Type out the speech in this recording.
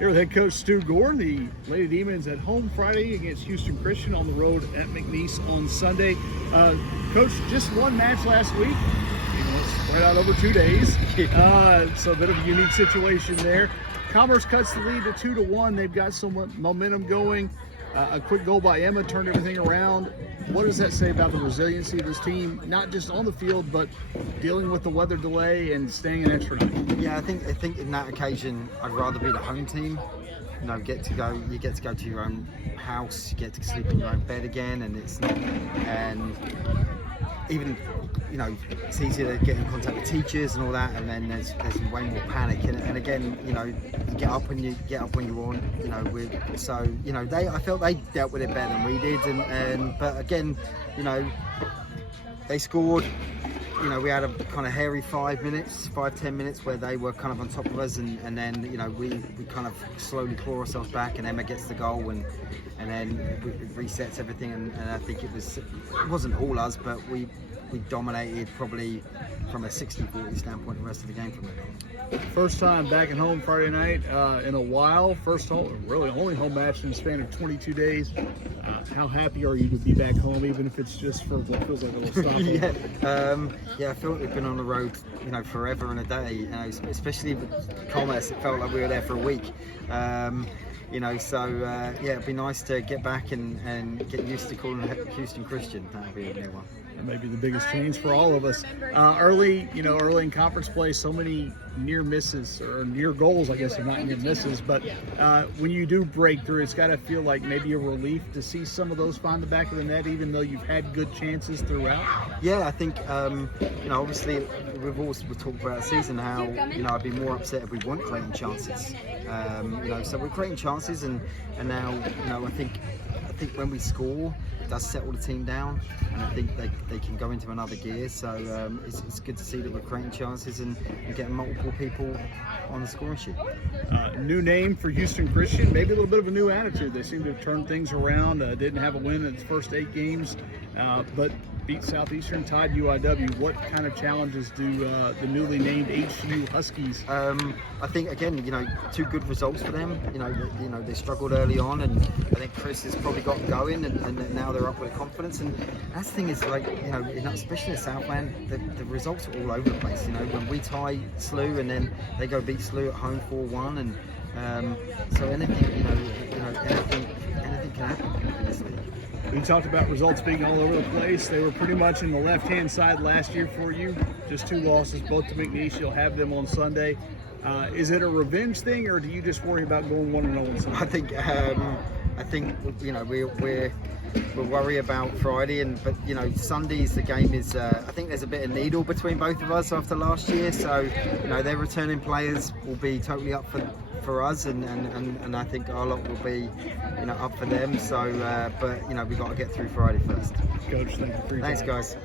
Here with head coach Stuart Gore. The Lady Demons at home Friday against Houston Christian, on the road at McNeese on Sunday. Coach, just one match last week. Spread out over 2 days. So a bit of a unique situation there. Commerce cuts the lead to 2-1. They've got some momentum going. A quick goal by Emma turned everything around. What does that say about the resiliency of this team, not just on the field, but dealing with the weather delay and staying an extra night? Yeah, I think in that occasion, I'd rather be the home team. You get to go to your own house, you get to sleep in your own bed again, and it's not, and even, it's easier to get in contact with teachers and all that, and then there's way more panic, and again, you get up when you want, I felt they dealt with it better than we did, but again, they scored. We had a kind of hairy 5-10 minutes where they were kind of on top of us, and then we kind of slowly claw ourselves back, and Emma gets the goal, and then it resets everything, and I think it wasn't all us, but we dominated probably from a 60-40 standpoint the rest of the game from there. First time back at home Friday night in a while. First only home match in the span of 22 days. How happy are you to be back home, even if it's just for what feels like a little stop? I feel like we've been on the road, forever and a day. Especially with Commerce, it felt like we were there for a week. It'd be nice to get back and get used to calling Houston Christian. That would be a new one. That may be the biggest change for all of us. Early in conference play, so many near misses, or near goals, I guess, are not near misses, but when you do break through, it's got to feel like maybe a relief to see some of those find the back of the net, even though you've had good chances throughout. Yeah, I think, obviously we've talked about the season how, I'd be more upset if we weren't creating chances. So we're creating chances, and now, I think when we score, it does settle the team down, and I think they can go into another gear. So it's good to see that we're creating chances and getting multiple people on the scoring sheet. New name for Houston Christian, maybe a little bit of a new attitude. They seem to have turned things around. Didn't have a win in its first 8 games, but beat Southeastern, tied UIW. What kind of challenges do the newly named HU Huskies? I think, again, 2 good results for them. They struggled early on, and I think Chris has probably got going, and now they're up with confidence. And that's the thing is, especially in Southland, the results are all over the place. When we tie SLU and then they go beat SLU at home 4-1, and so anything can happen in this league. We talked about results being all over the place. They were pretty much in the left-hand side last year for you. Just 2 losses, both to McNeese. You'll have them on Sunday. Is it a revenge thing, or do you just worry about going 1-0 on Sunday? I think we'll worry about Friday, but Sundays the game is. I think there's a bit of needle between both of us after last year, so their returning players will be totally up for us, and I think our lot will be up for them. So, but we've got to get through Friday first. Coach, thank you for your time. Thanks, guys.